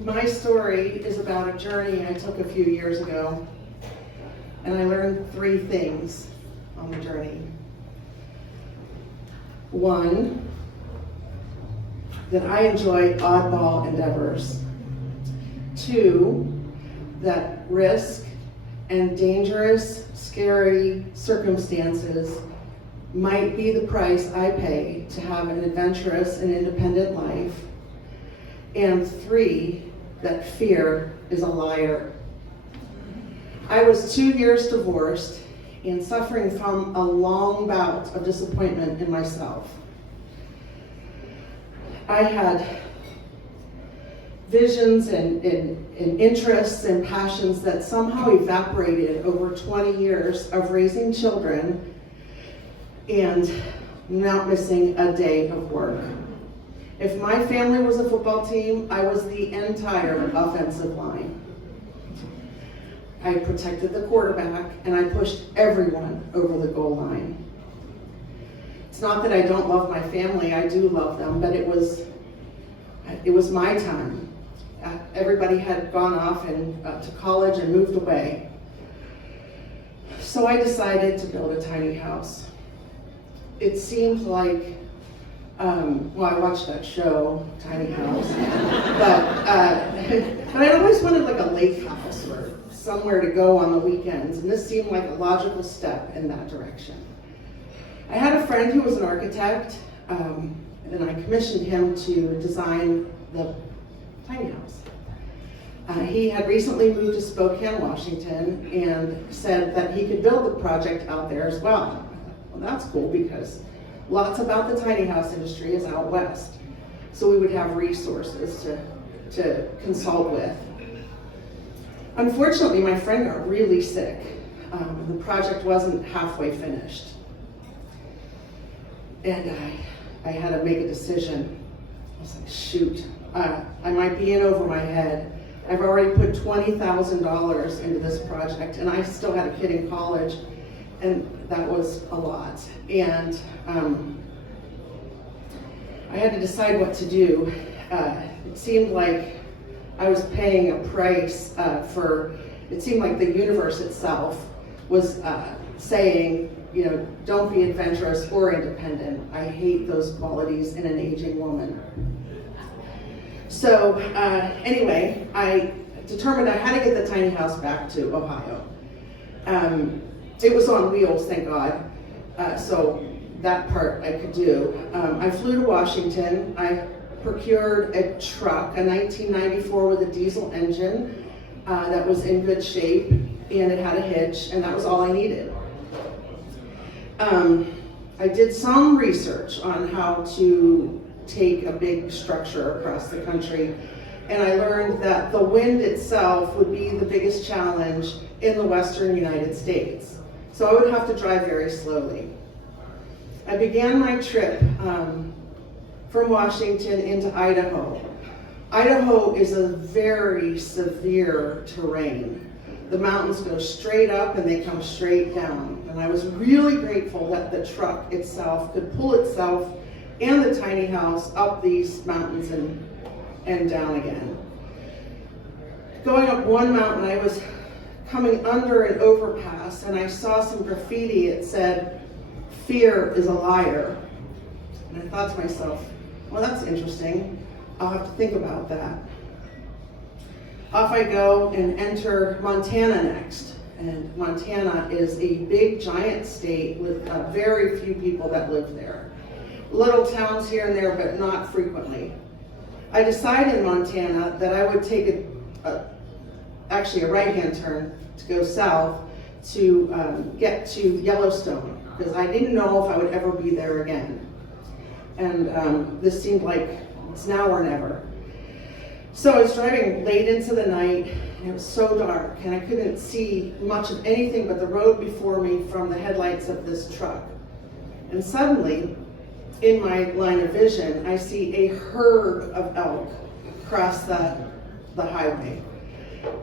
My story is about a journey I took a few years ago, and I learned 3 things on the journey. 1, that I enjoy oddball endeavors. 2, that risk and dangerous, scary circumstances might be the price I pay to have an adventurous and independent life. And 3, that fear is a liar. I was 2 years divorced and suffering from a long bout of disappointment in myself. I had visions and interests and passions that somehow evaporated over 20 years of raising children and not missing a day of work. If my family was a football team, I was the entire offensive line. I protected the quarterback and I pushed everyone over the goal line. It's not that I don't love my family, I do love them, but it was my time. Everybody had gone off to college and moved away. So I decided to build a tiny house. It seemed like, I watched that show, Tiny House, but I always wanted like a lake house or somewhere to go on the weekends, and this seemed like a logical step in that direction. I had a friend who was an architect, and I commissioned him to design the tiny house. He had recently moved to Spokane, Washington, and said that he could build the project out there as well. Well, that's cool because lots about the tiny house industry is out west. So we would have resources to consult with. Unfortunately, my friend got really sick. The project wasn't halfway finished. And I had to make a decision. I was like, shoot, I might be in over my head. I've already put $20,000 into this project, and I still had a kid in college, and that was a lot. And I had to decide what to do. It seemed like I was paying a price it seemed like the universe itself was saying, don't be adventurous or independent. I hate those qualities in an aging woman. So anyway, I determined I had to get the tiny house back to Ohio. It was on wheels, thank God. So that part I could do. I flew to Washington. I procured a truck, a 1994 with a diesel engine that was in good shape, and it had a hitch, and that was all I needed. I did some research on how to take a big structure across the country, and I learned that the wind itself would be the biggest challenge in the western United States. So I would have to drive very slowly. I began my trip from Washington into Idaho. Idaho is a very severe terrain. The mountains go straight up and they come straight down. And I was really grateful that the truck itself could pull itself and the tiny house up these mountains and down again. Going up one mountain, I was coming under an overpass and I saw some graffiti. It said, "Fear is a liar." And I thought to myself, well, that's interesting. I'll have to think about that. Off I go and enter Montana next. And Montana is a big, giant state with very few people that live there. Little towns here and there, but not frequently. I decided in Montana that I would take actually a right-hand turn to go south to get to Yellowstone, because I didn't know if I would ever be there again. And this seemed like it's now or never. So I was driving late into the night, and it was so dark, and I couldn't see much of anything but the road before me from the headlights of this truck. And suddenly, in my line of vision, I see a herd of elk cross the highway.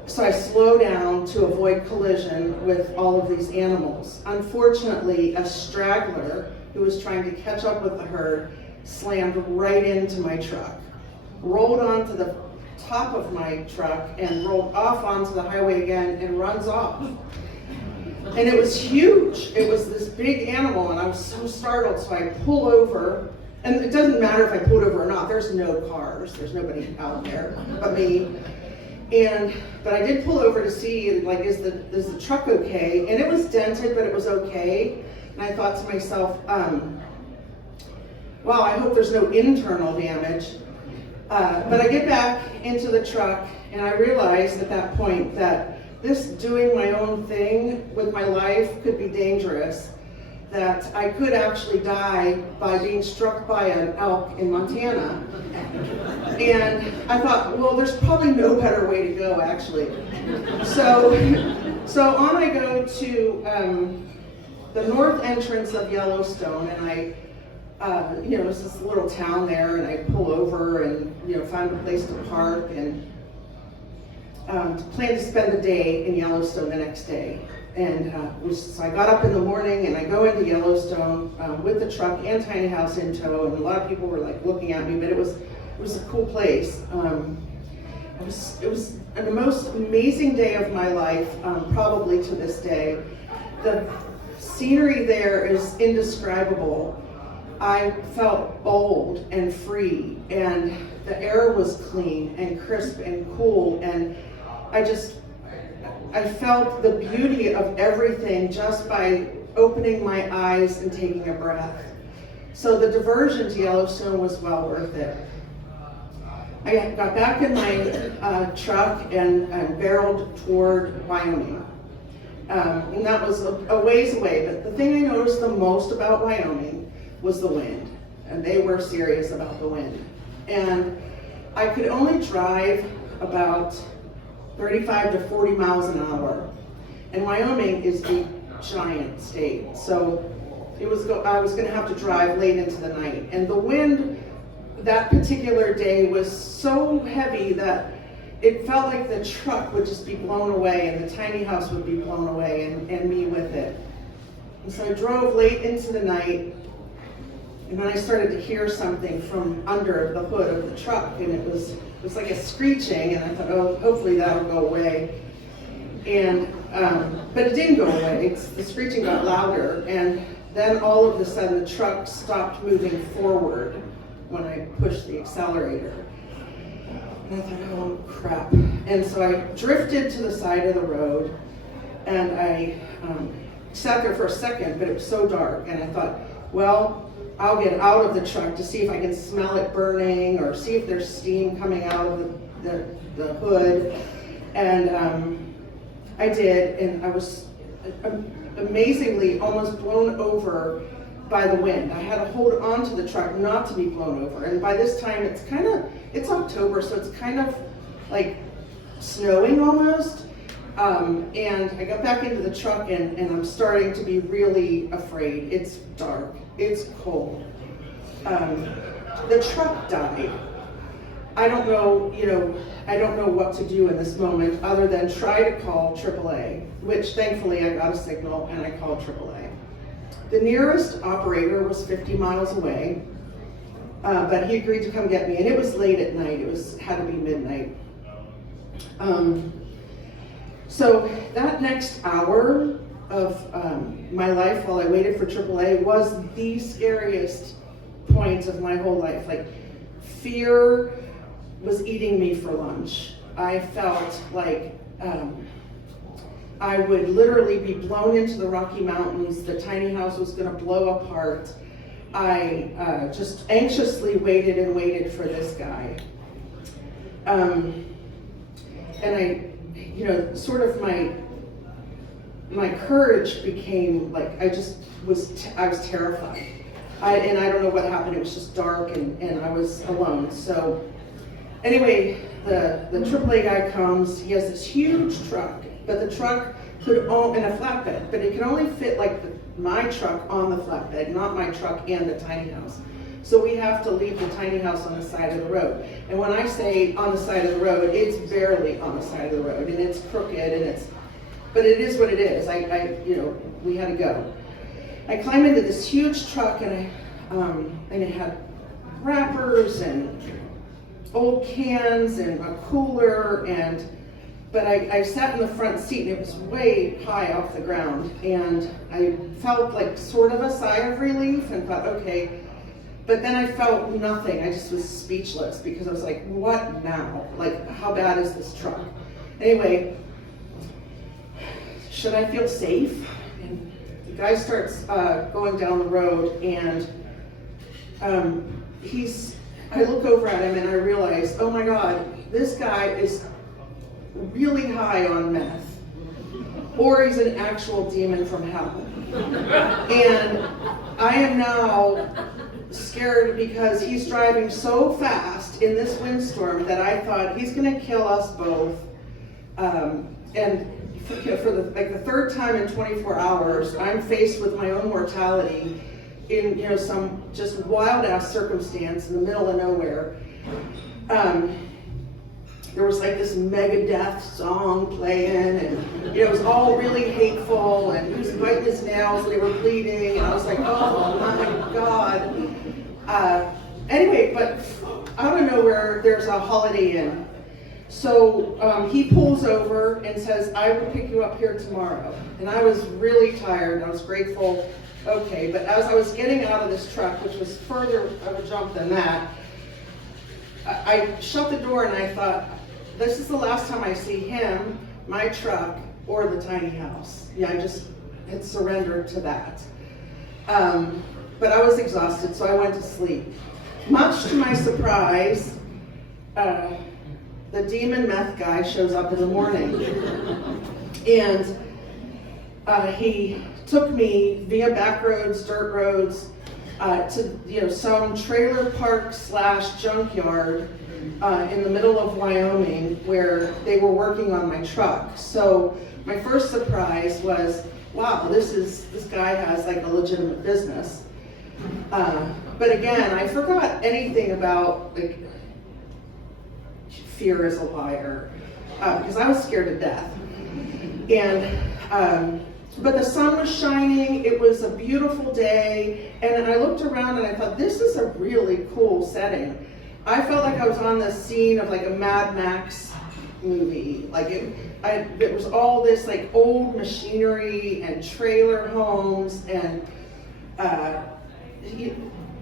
So I slow down to avoid collision with all of these animals. Unfortunately, a straggler who was trying to catch up with the herd slammed right into my truck, rolled onto the top of my truck and rolled off onto the highway again and runs off. And it was huge. It was this big animal, and I was so startled, so I pull over. And it doesn't matter if I pulled over or not. There's no cars. There's nobody out there but me. But I did pull over to see, like, is the truck okay? And it was dented, but it was okay. And I thought to myself, wow, I hope there's no internal damage. But I get back into the truck, and I realized at that point that this doing my own thing with my life could be dangerous, that I could actually die by being struck by an elk in Montana. And I thought, well, there's probably no better way to go, actually. So on I go to the north entrance of Yellowstone, and I, it's this little town there, and I pull over and, find a place to park, and plan to spend the day in Yellowstone the next day. And so I got up in the morning and I go into Yellowstone with the truck and tiny house in tow, and a lot of people were like looking at me, but it was a cool place. It was the most amazing day of my life, probably to this day. The scenery there is indescribable. I felt bold and free, and the air was clean and crisp and cool, and I felt the beauty of everything just by opening my eyes and taking a breath. So the diversion to Yellowstone was well worth it. I got back in my truck and barreled toward Wyoming. And that was a ways away, but the thing I noticed the most about Wyoming was the wind. And they were serious about the wind. And I could only drive about 35 to 40 miles an hour. And Wyoming is a giant state. So I was gonna have to drive late into the night. And the wind that particular day was so heavy that it felt like the truck would just be blown away and the tiny house would be blown away and me with it. And so I drove late into the night, and then I started to hear something from under the hood of the truck, and it was like a screeching, and I thought, oh, hopefully that'll go away. And but it didn't go away. The screeching got louder, and then all of a sudden the truck stopped moving forward when I pushed the accelerator. And I thought, oh crap. And so I drifted to the side of the road, and I sat there for a second, but it was so dark, and I thought, well, I'll get out of the truck to see if I can smell it burning or see if there's steam coming out of the hood. And I did, and I was amazingly almost blown over by the wind. I had to hold on to the truck not to be blown over. And by this time, it's October, so it's kind of like snowing almost. And I got back into the truck, and I'm starting to be really afraid. It's dark, it's cold. The truck died. I don't know what to do in this moment other than try to call AAA, which thankfully I got a signal and I called AAA. The nearest operator was 50 miles away, but he agreed to come get me, and it was late at night. Had to be midnight. So that next hour of my life while I waited for AAA was the scariest point of my whole life. Like, fear was eating me for lunch. I felt like I would literally be blown into the Rocky Mountains. The tiny house was going to blow apart. I just anxiously waited and waited for this guy. And I, sort of my courage became like, I was terrified. And I don't know what happened. It was just dark, and I was alone. So anyway, the AAA guy comes. He has this huge truck, but the truck could in a flatbed, but it could only fit like my truck on the flatbed, not my truck and the tiny house. So we have to leave the tiny house on the side of the road. And when I say on the side of the road, it's barely on the side of the road, and it's crooked, but it is what it is. We had to go. I climbed into this huge truck, and it had wrappers and old cans and a cooler, but I sat in the front seat and it was way high off the ground, and I felt like sort of a sigh of relief and thought, okay, but then I felt nothing. I just was speechless because I was like, what now? Like, how bad is this truck? Anyway, should I feel safe? And the guy starts going down the road, and I look over at him and I realize, oh my God, this guy is really high on meth, or he's an actual demon from hell. And I am now scared because he's driving so fast in this windstorm that I thought he's going to kill us both. And for the third time in 24 hours, I'm faced with my own mortality in some just wild ass circumstance in the middle of nowhere. There was like this Megadeth song playing, and it was all really hateful, and he was biting his nails and they were bleeding, and I was like, oh my God. Anyway, but out of nowhere there's a Holiday Inn. So he pulls over and says, I will pick you up here tomorrow. And I was really tired, I was grateful. Okay, but as I was getting out of this truck, which was further of a jump than that, I shut the door and I thought, this is the last time I see him, my truck, or the tiny house. Yeah, I just had surrendered to that. But I was exhausted, so I went to sleep. Much to my surprise, the demon meth guy shows up in the morning. And he took me via back roads, dirt roads, to some trailer park / junkyard in the middle of Wyoming where they were working on my truck. So my first surprise was, wow, this guy has like a legitimate business. But again, I forgot anything about like fear is a liar, because I was scared to death. And but the sun was shining, it was a beautiful day, and I looked around and I thought, this is a really cool setting. I felt like I was on the scene of like a Mad Max movie. Like it was all this like old machinery and trailer homes, and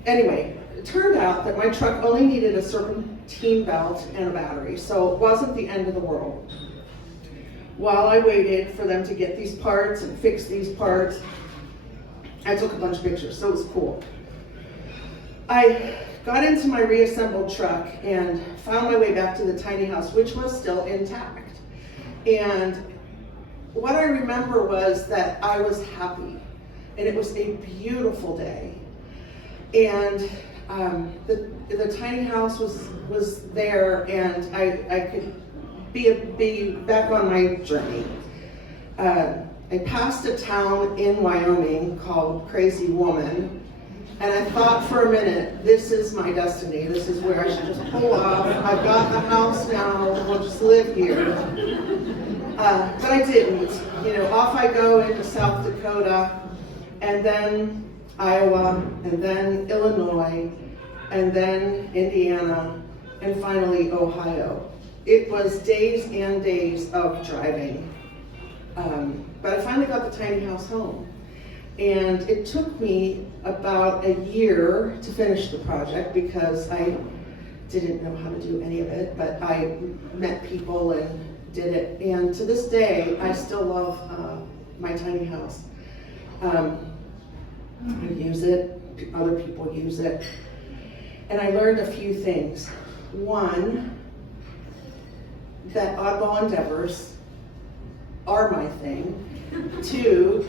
anyway, it turned out that my truck only needed a serpentine belt and a battery, so it wasn't the end of the world. While I waited for them to get these parts and fix these parts, I took a bunch of pictures, so it was cool. I got into my reassembled truck and found my way back to the tiny house, which was still intact. And what I remember was that I was happy, and it was a beautiful day. And the tiny house was there, and I could be back on my journey. I passed a town in Wyoming called Crazy Woman, and I thought for a minute, this is my destiny. This is where I should just pull off. I've got the house now, we'll just live here. But I didn't. Off I go into South Dakota, and then Iowa, and then Illinois, and then Indiana, and finally Ohio. It was days and days of driving. But I finally got the tiny house home. And it took me about a year to finish the project because I didn't know how to do any of it, but I met people and did it. And to this day, I still love my tiny house. I use it, other people use it. And I learned a few things. One, that oddball endeavors are my thing. Two,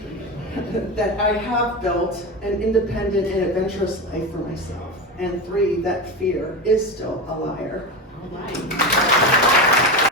that I have built an independent and adventurous life for myself. And three, that fear is still a liar. All right.